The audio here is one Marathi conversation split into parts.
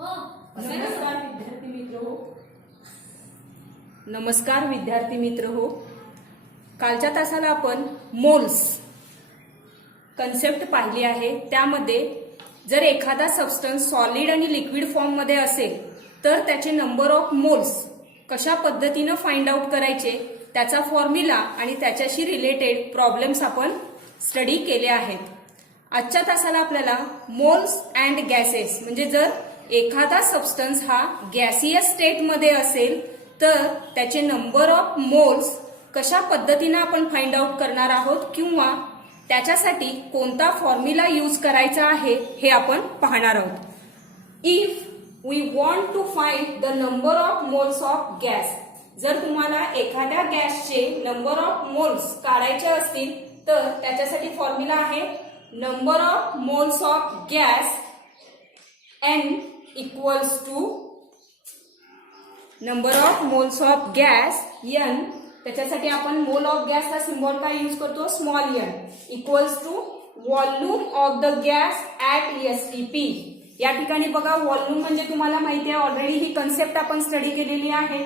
नमस्कार विद्यार्थी मित्र हो. नमस्कार विद्यार्थी मित्र हो. कालच्या तासाला आपण मोल्स कन्सेप्ट पाहिली आहे. त्यामध्ये जर एखादा सबस्टन्स सॉलिड आणि लिक्विड फॉर्म मध्ये असेल तर त्याचे नंबर ऑफ मोल्स कशा पद्धतीने फाइंड आउट करायचे, त्याचा फॉर्म्युला आणि त्याच्याशी रिलेटेड प्रॉब्लेम्स आपण स्टडी केले आहेत. आजच्या तासाला आपल्याला मोल्स अँड गॅसेस म्हणजे जर एखादा सबस्टन्स हा गॅसियस स्टेट मध्ये असेल तर त्याचे नंबर ऑफ मोल्स कशा पद्धतीने आपण फाइंड आउट करणार आहोत किंवा त्याच्यासाठी कोणता फॉर्म्युला यूज करायचा आहे हे आपण पाहणार आहोत. If we want to find the number of moles of gas, जर तुम्हाला एखाद्या गॅसचे नंबर ऑफ मोल्स काढायचे असतील तर त्याच्यासाठी फॉर्म्युला आहे number of moles of gas N equals to number of moles of gas N. त्याच्यासाठी आपण मोल ऑफ गॅसचा सिम्बॉल काय यूज करतो, small n, equals to volume of the gas at STP. या ठिकाणी बघा व्हॉल्यूम म्हणजे तुम्हाला माहिती आहे, ऑलरेडी ही कन्सेप्ट आपण स्टडी केलेली आहे.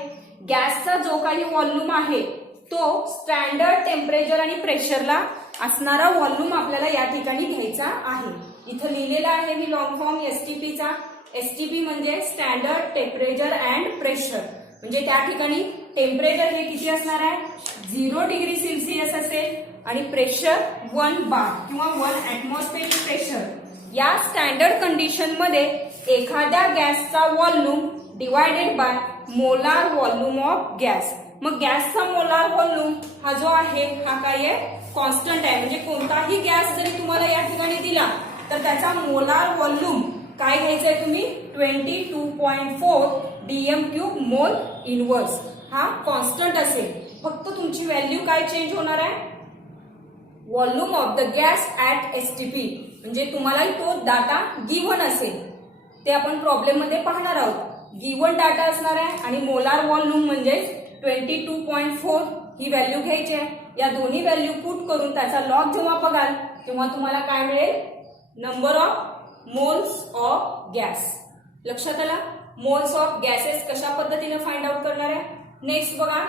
गॅसचा जो काही व्हॉल्यूम आहे तो स्टँडर्ड टेम्परेचर आणि प्रेशरला असणारा व्हॉल्यूम आपल्याला या ठिकाणी घ्यायचा आहे. इथं लिहिलेला आहे मी लॉंग फॉर्म STPचा. STP म्हणजे स्टँडर्ड टेम्परेचर अँड प्रेशर. म्हणजे त्या ठिकाणी टेम्परेचर हे किती असणार आहे, 0 डिग्री सेल्सिअस असेल आणि प्रेशर 1 बार किंवा 1 ऍटमॉस्फेरिक प्रेशर. या स्टँडर्ड कंडिशन मध्ये एखाद्या गॅसचा volume divided by molar volume of gas. मग गॅसचा मोलार व्हॉल्यूम हा जो आहे हा काय आहे, कॉन्स्टंट आहे. म्हणजे कोणताही गॅस जरी तुम्हाला या ठिकाणी दिला तर त्याचा मोलार व्हॉल्यूम काय घ्यायचंय तुम्ही, 22.4 dm³ मोल इनवर्स. हा कॉन्स्टंट असेल. फक्त तुमची व्हॅल्यू काय चेंज होणार आहे, volume of the gas at STP. म्हणजे तुम्हाला तो डाटा गिव्हन असेल, ते आपण प्रॉब्लेम मध्ये पाहणार आहोत. गिव्हन डाटा असणार आहे आणि मोलार व्हॉल्यूम म्हणजे 22.4 ही व्हॅल्यू घ्यायची आहे. या दोन्ही व्हॅल्यू पुट करून त्याचा लॉग जेव्हा बघाल तेव्हा तुम्हाला काय मिळेल, number of moles of gas. लक्षात आला. मोल्स ऑफ गॅसेस कशा पद्धतीने फाइंड आउट करणार आहे. नेक्स्ट बघा,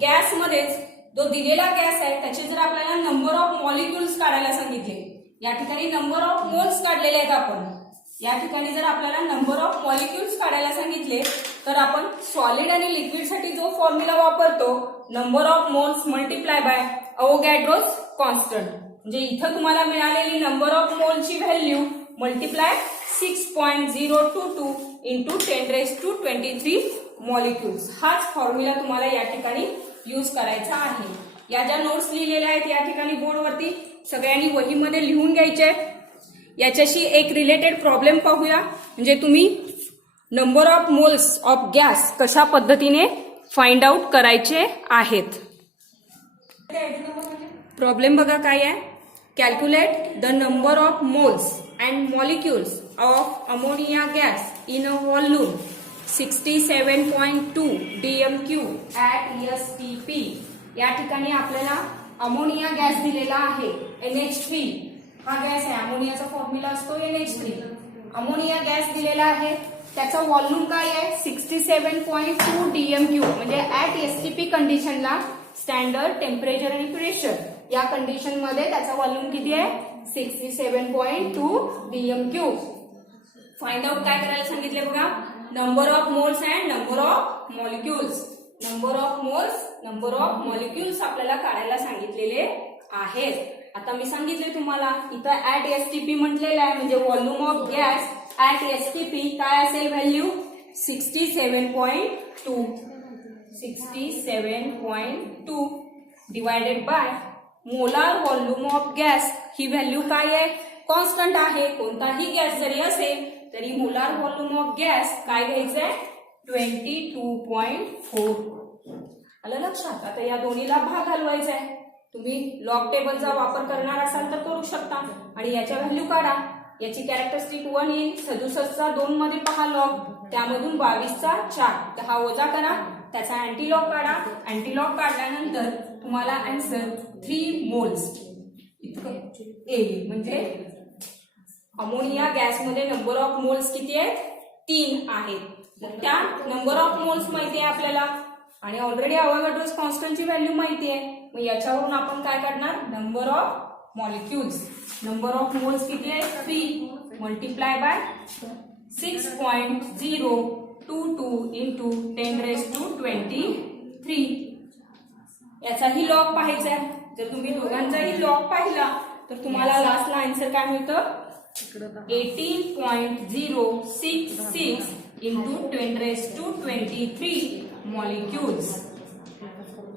गॅस मध्येच जो दिलेला गॅस आहे त्याचे जर आपल्याला नंबर ऑफ मॉलिक्युल्स काढायला सांगितले, या ठिकाणी नंबर ऑफ मोल्स काढलेले आहेत आपण. या ठिकाणी जर आपल्याला नंबर ऑफ मॉलिक्युल्स काढायला सांगितले तर आपण सॉलिड आणि लिक्विड साठी जो फॉर्म्युला वापरतो, number of moles multiply by Avogadro's constant. म्हणजे इथं तुम्हाला मिळालेली नंबर ऑफ मोलची व्हॅल्यू मल्टिप्लाय 6.022 इंटू 10⁻23 मॉलिक्युल्स. हाच फॉर्म्युला तुम्हाला या ठिकाणी यूज करायचा आहे. या ज्या नोट्स लिहिलेल्या आहेत या ठिकाणी बोर्डवरती सगळ्यांनी वहीमध्ये लिहून घ्यायचे आहेत. याच्याशी एक रिलेटेड प्रॉब्लेम पाहूया. म्हणजे तुम्ही number of moles of gas कशा पद्धतीने फाइंड आउट करायचे आहेत. प्रॉब्लेम बघा काय आहे, calculate the number of moles and molecules of ammonia gas in a volume 67.2 dm³ at STP. या ठिकाणी आपल्याला अमोनिया गॅस दिलेला आहे, NH3 हा गॅस आहे. अमोनियाचा फॉर्म्युला असतो NH3. अमोनिया गॅस दिलेला आहे, त्याचा व्हॉल्यूम काय आहे, 67.2 dm³. म्हणजे ऍट STP कंडिशनला स्टँडर्ड टेम्परेचर आणि प्रेशर या कंडिशन मध्ये त्याचा व्हॉल्यूम किती आहे, 67.2 dm³. फाइंड आउट काय करायला सांगितले बघा, number of moles and number of molecules. Number of moles, number of molecules आपल्याला काढायला सांगितलेले आहेत. आता मी सांगितले तुम्हाला इथं ऍट STP म्हटलेलं आहे, म्हणजे volume of gas at STP काय असेल value, 67.2 divided by molar volume of gas. He value काय आहे, कॉन्स्टंट आहे. कोणताही गॅस जरी असेल तरी मोलार व्हॉल्यूम ऑफ गॅस काय घ्यायचंय, 22.4. आलं लक्षात. आता या दोन्हीला भाग घालवायचा आहे. तुम्ही लॉग टेबलचा वापर करणार असाल तर करू शकता आणि याच्या व्हॅल्यू काढा. याची कॅरेक्टरिस्टिक 1 येईल, 67चा 2 मध्ये पहा लॉग, त्यामधून 22चा 4, 10 वजा करा, त्याचा अँटीलॉग काढा. अँटीलॉग काढल्यानंतर तुम्हाला आन्सर 3 मोल्स इतकं येईल. म्हणजे अमोनिया गॅसमध्ये नंबर ऑफ मोल्स किती आहेत, 3 आहे. मग त्या नंबर ऑफ मोल्स माहिती आहे आपल्याला आणि ऑलरेडी अवोगाड्रोस कॉन्स्टंटची व्हॅल्यू माहिती आहे. मग याच्यावरून आपण काय काढणार, number of molecules. Number of moles किती आहे, 3 मल्टिप्लाय बाय 6.022 इंटू 10⁻23. याचाही लॉग पाहायचा आहे. जर तुम्ही दोघांचाही लॉग पाहिला तर तुम्हाला लास्टला आन्सर काय मिळतं, 18.066 इंटू 10⁻23 मॉलिक्युल्स.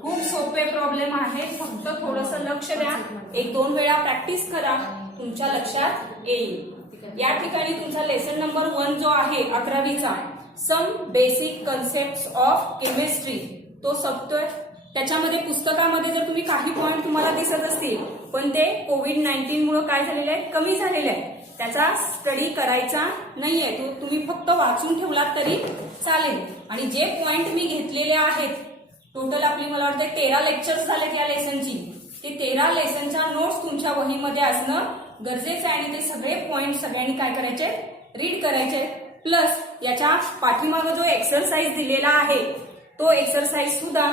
खूप सोपे प्रॉब्लेम आहे, फक्त थोडंसं लक्ष द्या, 1-2 वेळा प्रॅक्टिस करा, तुमच्या लक्षात येईल. या ठिकाणी तुमचा लेसन नंबर 1 जो आहे 11वीचा, some basic concept of chemistry, तो संपतोय. त्याच्यामध्ये पुस्तकामध्ये जर तुम्ही काही पॉइंट तुम्हाला दिसत असतील पण ते कोविड-19 मुळे काय झालेले आहे, कमी झालेले आहे, त्याचा स्टडी करायचा नाहीये, तो तुम्ही फक्त वाचून ठेवलात तरी चालेल. आणि जे पॉइंट मी घेतलेले आहेत, टोटल आपली मला वाटतं 13 लेक्चर्स झालेत या लेसनची, ते 13 लेसनच्या नोट्स तुमच्या वहीमध्ये असणं गरजेचं आहे आणि ते सगळे पॉइंट सगळ्यांनी काय करायचे, रीड करायचे. प्लस याच्या पाठीमागे जो एक्सरसाइज दिलेला आहे तो एक्सरसाइज सुद्धा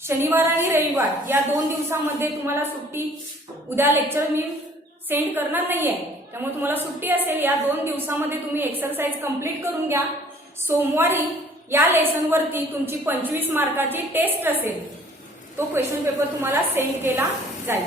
शनिवार आणि रविवार या 2 दिवसामध्ये तुम्हाला सुट्टी, उद्या लेक्चर मी सेंड करणार नाहीये त्यामुळे तुम्हाला सुट्टी असेल, या 2 दिवसामध्ये तुम्ही एक्सरसाइज कंप्लीट करून घ्या. सोमवारी या लेसनवरती तुमची 25 मार्काची टेस्ट असेल, तो क्वेश्चन पेपर तुम्हाला सेंड केला जाईल.